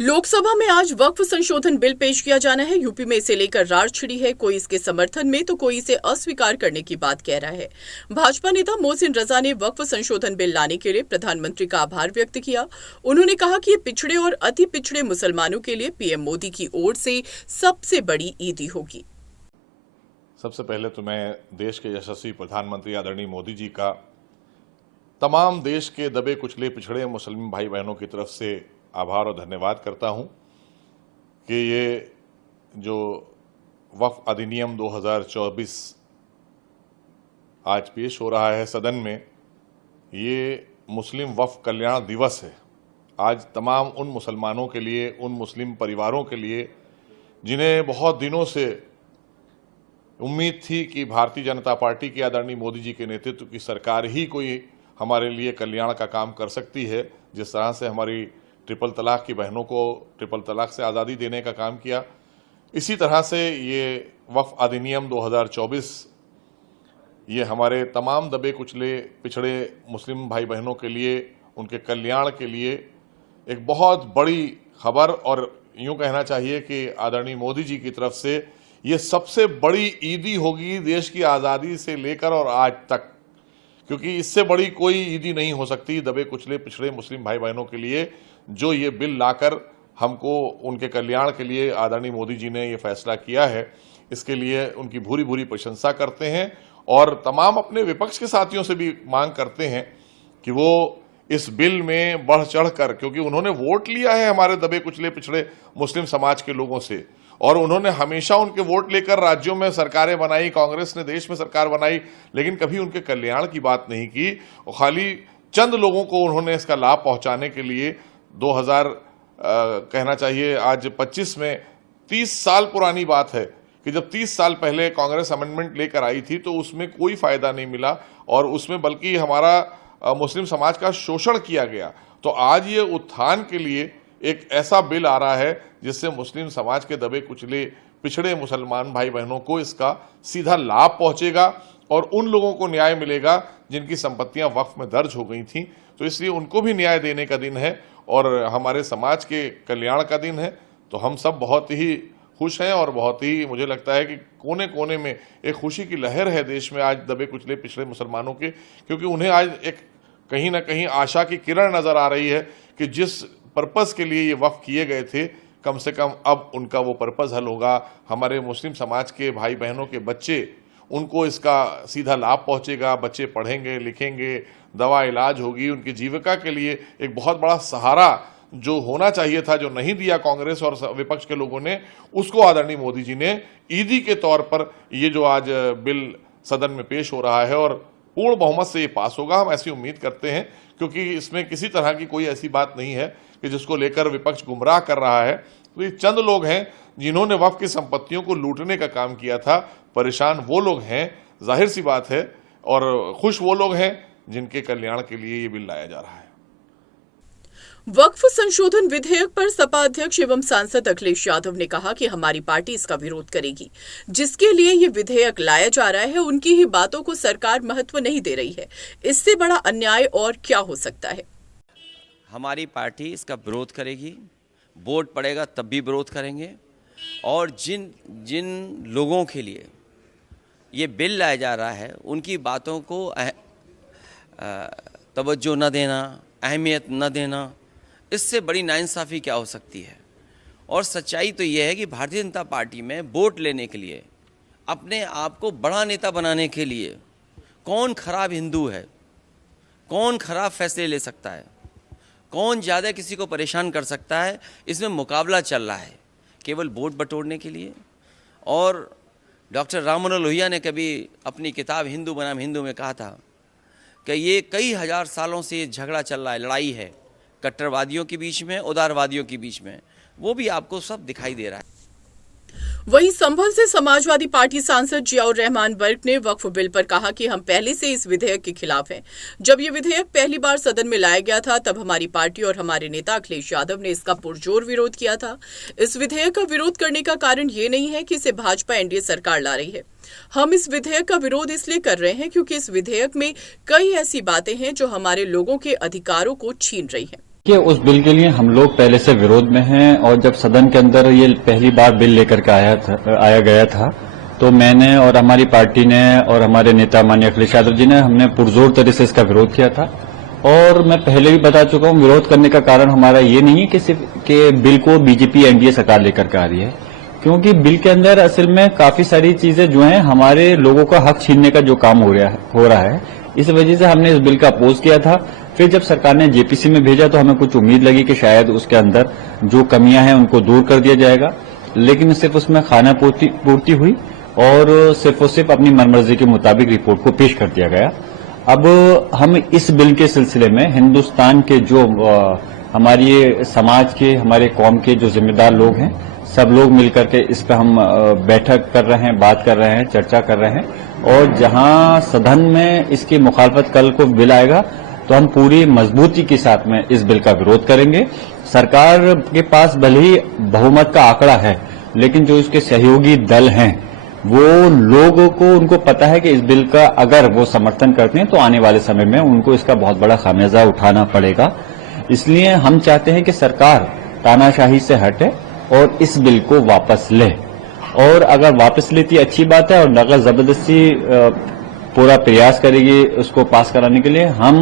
लोकसभा में आज वक्फ संशोधन बिल पेश किया जाना है। यूपी में इसे लेकर रार छिड़ी है। कोई इसके समर्थन में तो कोई इसे अस्वीकार करने की बात कह रहा है। भाजपा नेता मोहसिन रजा ने वक्फ संशोधन बिल लाने के लिए प्रधानमंत्री का आभार व्यक्त किया। उन्होंने कहा कि ये पिछड़े और अति पिछड़े मुसलमानों के लिए पीएम मोदी की ओर से सबसे बड़ी ईदी होगी। सबसे पहले तो मैं देश के यशस्वी प्रधानमंत्री आदरणीय मोदी जी का तमाम देश के दबे कुचले पिछड़े मुस्लिम भाई बहनों की तरफ से आभार और धन्यवाद करता हूं कि ये जो वक्फ अधिनियम 2024 आज पेश हो रहा है सदन में, ये मुस्लिम वक्फ कल्याण दिवस है। आज तमाम उन मुसलमानों के लिए, उन मुस्लिम परिवारों के लिए जिन्हें बहुत दिनों से उम्मीद थी कि भारतीय जनता पार्टी की आदरणीय मोदी जी के नेतृत्व की सरकार ही कोई हमारे लिए कल्याण का काम कर सकती है। जिस तरह से हमारी ट्रिपल तलाक की बहनों को ट्रिपल तलाक से आज़ादी देने का काम किया, इसी तरह से ये वक्फ अधिनियम 2024 ये हमारे तमाम दबे कुचले पिछड़े मुस्लिम भाई बहनों के लिए, उनके कल्याण के लिए एक बहुत बड़ी खबर, और यूँ कहना चाहिए कि आदरणीय मोदी जी की तरफ से ये सबसे बड़ी ईदी होगी देश की आज़ादी से लेकर और आज तक, क्योंकि इससे बड़ी कोई ईदी नहीं हो सकती दबे कुचले पिछड़े मुस्लिम भाई बहनों के लिए। जो ये बिल लाकर हमको उनके कल्याण के लिए आदरणीय मोदी जी ने ये फैसला किया है, इसके लिए उनकी भूरी भूरी प्रशंसा करते हैं और तमाम अपने विपक्ष के साथियों से भी मांग करते हैं कि वो इस बिल में बढ़ चढ़ कर, क्योंकि उन्होंने वोट लिया है हमारे दबे कुचले पिछड़े मुस्लिम समाज के लोगों से, और उन्होंने हमेशा उनके वोट लेकर राज्यों में सरकारें बनाई, कांग्रेस ने देश में सरकार बनाई, लेकिन कभी उनके कल्याण की बात नहीं की। और खाली चंद लोगों को उन्होंने इसका लाभ पहुंचाने के लिए 2000 कहना चाहिए आज 25 में 30 साल पुरानी बात है कि जब 30 साल पहले कांग्रेस अमेंडमेंट लेकर आई थी तो उसमें कोई फायदा नहीं मिला और उसमें बल्कि हमारा मुस्लिम समाज का शोषण किया गया। तो आज ये उत्थान के लिए एक ऐसा बिल आ रहा है जिससे मुस्लिम समाज के दबे कुचले पिछड़े मुसलमान भाई बहनों को इसका सीधा लाभ पहुंचेगा और उन लोगों को न्याय मिलेगा जिनकी संपत्तियां वक्फ में दर्ज हो गई थी। तो इसलिए उनको भी न्याय देने का दिन है और हमारे समाज के कल्याण का दिन है। तो हम सब बहुत ही खुश हैं और बहुत ही, मुझे लगता है कि कोने कोने में एक खुशी की लहर है देश में आज दबे कुचले पिछड़े मुसलमानों के, क्योंकि उन्हें आज एक कहीं ना कहीं आशा की किरण नजर आ रही है कि जिस पर्पस के लिए ये वक्फ किए गए थे, कम से कम अब उनका वो पर्पस हल होगा। हमारे मुस्लिम समाज के भाई बहनों के बच्चे, उनको इसका सीधा लाभ पहुंचेगा, बच्चे पढ़ेंगे लिखेंगे, दवा इलाज होगी, उनकी जीविका के लिए एक बहुत बड़ा सहारा जो होना चाहिए था, जो नहीं दिया कांग्रेस और विपक्ष के लोगों ने, उसको आदरणीय मोदी जी ने ईदी के तौर पर ये जो आज बिल सदन में पेश हो रहा है और पूर्ण बहुमत से ये पास होगा, हम ऐसी उम्मीद करते हैं, क्योंकि इसमें किसी तरह की कोई ऐसी बात नहीं है कि जिसको लेकर विपक्ष गुमराह कर रहा है। तो ये चंद लोग हैं जिन्होंने वक्फ की संपत्तियों को लूटने का काम किया था। परेशान वो लोग हैं, जाहिर सी बात है, और खुश वो लोग हैं जिनके कल्याण के लिए ये बिल लाया जा रहा है। वक्फ संशोधन विधेयक पर सपा अध्यक्ष एवं सांसद अखिलेश यादव ने कहा कि हमारी पार्टी इसका विरोध करेगी। जिसके लिए ये विधेयक लाया जा रहा है, उनकी ही बातों को सरकार महत्व नहीं दे रही है। इससे बड़ा अन्याय और क्या हो सकता है। हमारी पार्टी इसका विरोध करेगी, वोट पड़ेगा तब भी विरोध करेंगे, और जिन जिन लोगों के लिए ये बिल लाया जा रहा है उनकी बातों को तवज्जो न देना, अहमियत न देना, इससे बड़ी नाइंसाफ़ी क्या हो सकती है। और सच्चाई तो ये है कि भारतीय जनता पार्टी में वोट लेने के लिए, अपने आप को बड़ा नेता बनाने के लिए कौन खराब हिंदू है, कौन खराब फैसले ले सकता है, कौन ज़्यादा किसी को परेशान कर सकता है, इसमें मुकाबला चल रहा है केवल वोट बटोरने के लिए। और डॉक्टर राम मनोहर लोहिया ने कभी अपनी किताब हिंदू बनाम हिंदू में कहा था कि ये कई हजार सालों से ये झगड़ा चल रहा है, लड़ाई है कट्टरवादियों के बीच में, उदारवादियों के बीच में, वो भी आपको सब दिखाई दे रहा है। वहीं संभल से समाजवादी पार्टी सांसद जियाउर रहमान वर्क ने वक्फ बिल पर कहा कि हम पहले से इस विधेयक के खिलाफ हैं। जब ये विधेयक पहली बार सदन में लाया गया था तब हमारी पार्टी और हमारे नेता अखिलेश यादव ने इसका पुरजोर विरोध किया था। इस विधेयक का विरोध करने का कारण ये नहीं है कि इसे भाजपा एनडीए सरकार ला रही है। हम इस विधेयक का विरोध इसलिए कर रहे हैं क्योंकि इस विधेयक में कई ऐसी बातें हैं जो हमारे लोगों के अधिकारों को छीन रही हैं। कि उस बिल के लिए हम लोग पहले से विरोध में हैं और जब सदन के अंदर ये पहली बार बिल लेकर के आया गया था तो मैंने और हमारी पार्टी ने और हमारे नेता माननीय अखिलेश यादव जी ने हमने पुरजोर तरह से इसका विरोध किया था। और मैं पहले भी बता चुका हूं, विरोध करने का कारण हमारा ये नहीं है कि सिर्फ कि बिल को बीजेपी एनडीए सरकार लेकर के आ रही है, क्योंकि बिल के अंदर असल में काफी सारी चीजें जो हैं हमारे लोगों का हक छीनने का जो काम हो रहा है, इस वजह से हमने इस बिल का अपोज किया था। फिर जब सरकार ने जेपीसी में भेजा तो हमें कुछ उम्मीद लगी कि शायद उसके अंदर जो कमियां हैं उनको दूर कर दिया जाएगा, लेकिन सिर्फ उसमें खाना पूर्ति हुई और सिर्फ अपनी मनमर्जी के मुताबिक रिपोर्ट को पेश कर दिया गया। अब हम इस बिल के सिलसिले में हिंदुस्तान के जो हमारे समाज के, हमारे कौम के जो जिम्मेदार लोग हैं, सब लोग मिलकर के इस पर हम बैठक कर रहे हैं, बात कर रहे हैं, चर्चा कर रहे हैं। और जहां सदन में इसकी मुखालफत कल को बिल आएगा तो हम पूरी मजबूती के साथ में इस बिल का विरोध करेंगे। सरकार के पास भले ही बहुमत का आंकड़ा है, लेकिन जो इसके सहयोगी दल हैं वो लोगों को, उनको पता है कि इस बिल का अगर वो समर्थन करते हैं तो आने वाले समय में उनको इसका बहुत बड़ा खामियाजा उठाना पड़ेगा। इसलिए हम चाहते हैं कि सरकार तानाशाही से हटे और इस बिल को वापस ले, और अगर वापस लेती अच्छी बात है, और अगर जबरदस्ती पूरा प्रयास करेगी उसको पास कराने के लिए, हम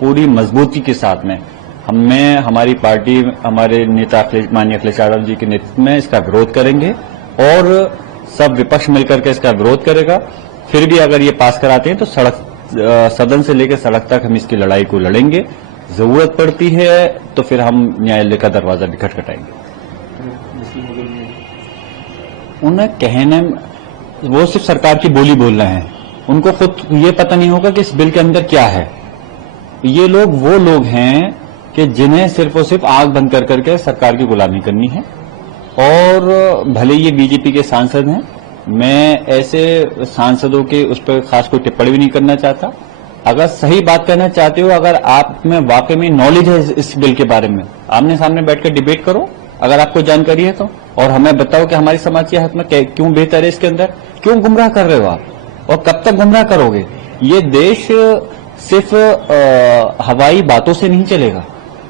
पूरी मजबूती के साथ में हमारी पार्टी, हमारे नेता माननीय अखिलेश यादव जी के नेतृत्व में इसका विरोध करेंगे और सब विपक्ष मिलकर के इसका विरोध करेगा। फिर भी अगर ये पास कराते हैं तो सदन से लेकर सड़क तक हम इसकी लड़ाई को लड़ेंगे। जरूरत पड़ती है तो फिर हम न्यायालय का दरवाजा भी खटखटाएंगे। उन्हें कहने, वो सिर्फ सरकार की बोली बोल रहे हैं, उनको खुद ये पता नहीं होगा कि इस बिल के अंदर क्या है। ये लोग वो लोग हैं कि जिन्हें सिर्फ और सिर्फ आंख बंद कर करके सरकार की गुलामी करनी है। और भले ये बीजेपी के सांसद हैं, मैं ऐसे सांसदों के उस पर खास कोई टिप्पणी भी नहीं करना चाहता। अगर सही बात करना चाहते हो, अगर आप में वाकई में नॉलेज है इस बिल के बारे में, आमने सामने बैठकर डिबेट करो अगर आपको जानकारी है तो, और हमें बताओ कि हमारी समाज के हक में क्यों बेहतर है, इसके अंदर क्यों गुमराह कर रहे हो आप, और कब तक गुमराह करोगे। ये देश सिर्फ हवाई बातों से नहीं चलेगा,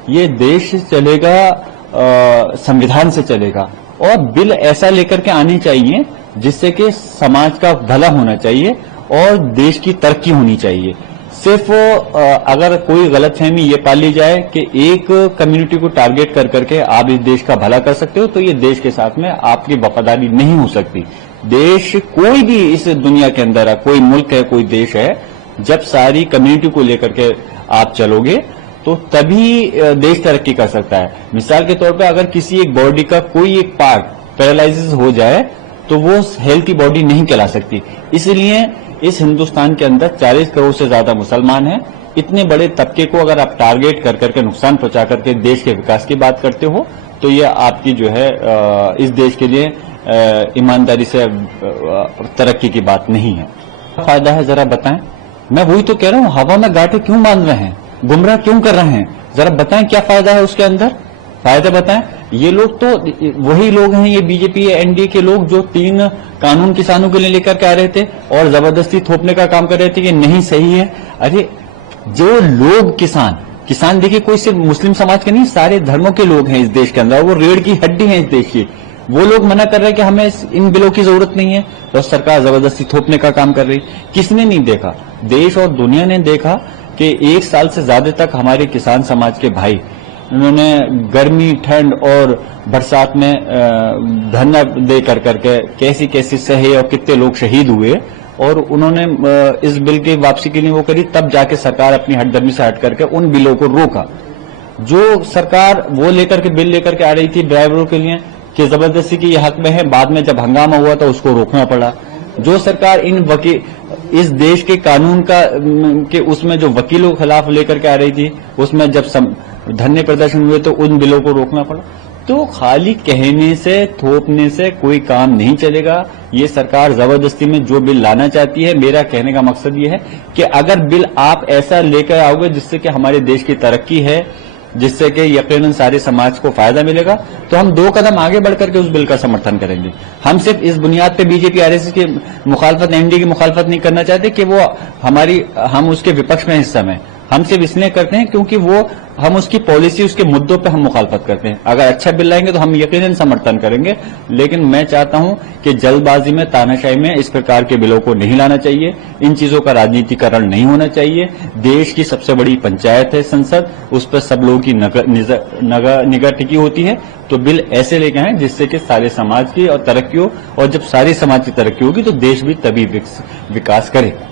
ये देश चलेगा संविधान से चलेगा। और बिल ऐसा लेकर के आने चाहिए जिससे कि समाज का भला होना चाहिए और देश की तरक्की होनी चाहिए। सिर्फ अगर कोई गलतफहमी ये पाल ली जाए कि एक कम्युनिटी को टारगेट कर करके आप इस देश का भला कर सकते हो, तो ये देश के साथ में आपकी वफादारी नहीं हो सकती। देश कोई भी इस दुनिया के अंदर है, कोई मुल्क है, कोई देश है, जब सारी कम्युनिटी को लेकर के आप चलोगे तो तभी देश तरक्की कर सकता है। मिसाल के तौर पे अगर किसी एक बॉडी का कोई एक पार्ट पैरालाइसिस हो जाए तो वो हेल्थी बॉडी नहीं कहला सकती। इसलिए इस हिंदुस्तान के अंदर 40 करोड़ से ज्यादा मुसलमान हैं। इतने बड़े तबके को अगर आप टारगेट कर करके नुकसान पहुंचा करके देश के विकास की बात करते हो तो ये आपकी जो है इस देश के लिए ईमानदारी से तरक्की की बात नहीं है। फायदा है जरा बताएं। मैं वही तो कह रहा हूं, हवा में गांठें क्यों बांध रहे हैं, गुमराह क्यों कर रहे हैं, जरा बताएं क्या फायदा है उसके अंदर, फायदा बताएं। ये लोग तो वही लोग हैं, ये बीजेपी एनडीए के लोग जो 3 कानून किसानों के लिए लेकर के आ रहे थे और जबरदस्ती थोपने का काम कर रहे थे कि नहीं सही है। अरे जो लोग किसान देखिए कोई सिर्फ मुस्लिम समाज के नहीं, सारे धर्मों के लोग हैं इस देश के अंदर, वो रीढ़ की हड्डी है इस देश की। वो लोग मना कर रहे हैं कि हमें इन बिलों की जरूरत नहीं है और सरकार जबरदस्ती थोपने का काम कर रही। किसने नहीं देखा, देश और दुनिया ने देखा कि 1 साल से ज्यादा तक हमारे किसान समाज के भाई, उन्होंने गर्मी, ठंड और बरसात में धरना दे कर करके कैसी कैसी सहे और कितने लोग शहीद हुए, और उन्होंने इस बिल की वापसी के लिए वो करी। तब जाके सरकार अपनी हटदर्मी से हट करके उन बिलों को रोका। जो सरकार वो लेकर के बिल लेकर के आ रही थी ड्राइवरों के लिए कि जबरदस्ती की ये हक में है, बाद में जब हंगामा हुआ तो उसको रोकना पड़ा। जो सरकार इस देश के कानून के उसमें जो वकीलों के खिलाफ लेकर के आ रही थी, उसमें जब धरने प्रदर्शन हुए तो उन बिलों को रोकना पड़ा। तो खाली कहने से, थोपने से कोई काम नहीं चलेगा। ये सरकार जबरदस्ती में जो बिल लाना चाहती है, मेरा कहने का मकसद ये है कि अगर बिल आप ऐसा लेकर आओगे जिससे कि हमारे देश की तरक्की है, जिससे कि यकीनन सारे समाज को फायदा मिलेगा, तो हम 2 कदम आगे बढ़कर के उस बिल का समर्थन करेंगे। हम सिर्फ इस बुनियाद पे बीजेपी आरएसएस की मुखालफत, एनडीए की मुखालफत नहीं करना चाहते कि वो हम उसके विपक्ष में इस समय हम सिर्फ इसलिए करते हैं क्योंकि हम उसकी पॉलिसी, उसके मुद्दों पे हम मुखालफत करते हैं। अगर अच्छा बिल लाएंगे तो हम यकीनन समर्थन करेंगे, लेकिन मैं चाहता हूं कि जल्दबाजी में, तानाशाही में इस प्रकार के बिलों को नहीं लाना चाहिए। इन चीजों का राजनीतिकरण नहीं होना चाहिए। देश की सबसे बड़ी पंचायत है संसद, उस पर सब लोगों की निगाह टिकी होती है। तो बिल ऐसे लेके आए जिससे कि सारे समाज की और तरक्की हो, और जब सारे समाज की तरक्की होगी तो देश भी तभी विकास करेगा।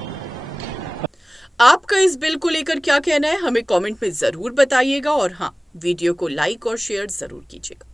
आपका इस बिल को लेकर क्या कहना है, हमें कमेंट में जरूर बताइएगा। और हाँ, वीडियो को लाइक और शेयर जरूर कीजिएगा।